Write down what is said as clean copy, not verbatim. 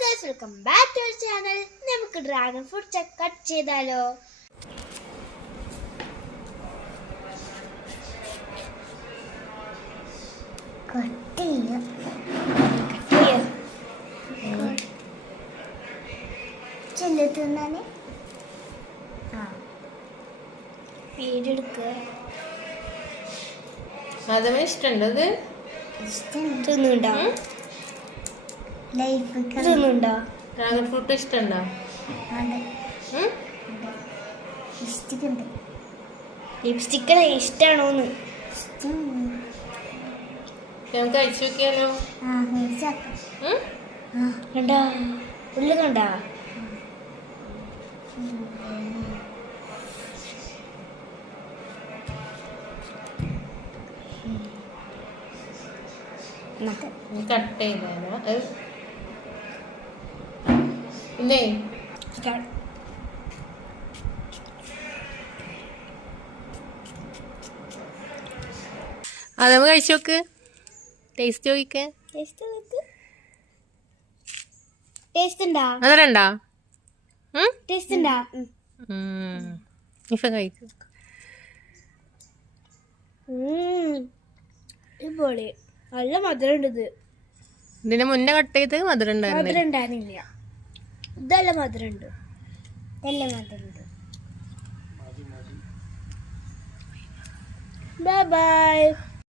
guys, welcome back to our channel. നമുക്ക് dragon fruit cut ചെയ്താലോ? Cut ചെയ്യാം. ചെല്ലുന്നാല് വീടെടുക്കുക. അതേ ഇഷ്ടമുണ്ടോ? തിന്നുണ്ടോ? തിന്നുണ്ടോ? ഡ്രാഗൺ ഫ്രൂട്ട് ഇഷ്ടമുണ്ടോ? ലിപ്സ്റ്റിക്ക് ഇഷ്ടാണോന്ന് നമുക്ക് അയച്ചു നോക്കിയാലോ? കണ്ടാ ഉള്ളു കണ്ടാ? കട്ട് ചെയ്താലോ? ഇല്ലേ അത് നമുക്ക് കഴിച്ചു നോക്ക്. ടേസ്റ്റ് നോക്കിക്കേ. ടേസ്റ്റ് ഉണ്ടാ? അതരണ്ടാ? ടേസ്റ്റ് ഉണ്ടാ? ഇപ്പം കഴിക്കും. പൊളി, നല്ല മധുരം ഉണ്ട്. ഇത് ഇതിന് മുന്നേ കട്ട് ചെയ്ത് മധുരം ഉണ്ടായിരുന്നില്ല. ഇതല്ല മധുരം ഉണ്ട്. നല്ല മധുരം ഉണ്ട്. Bye bye.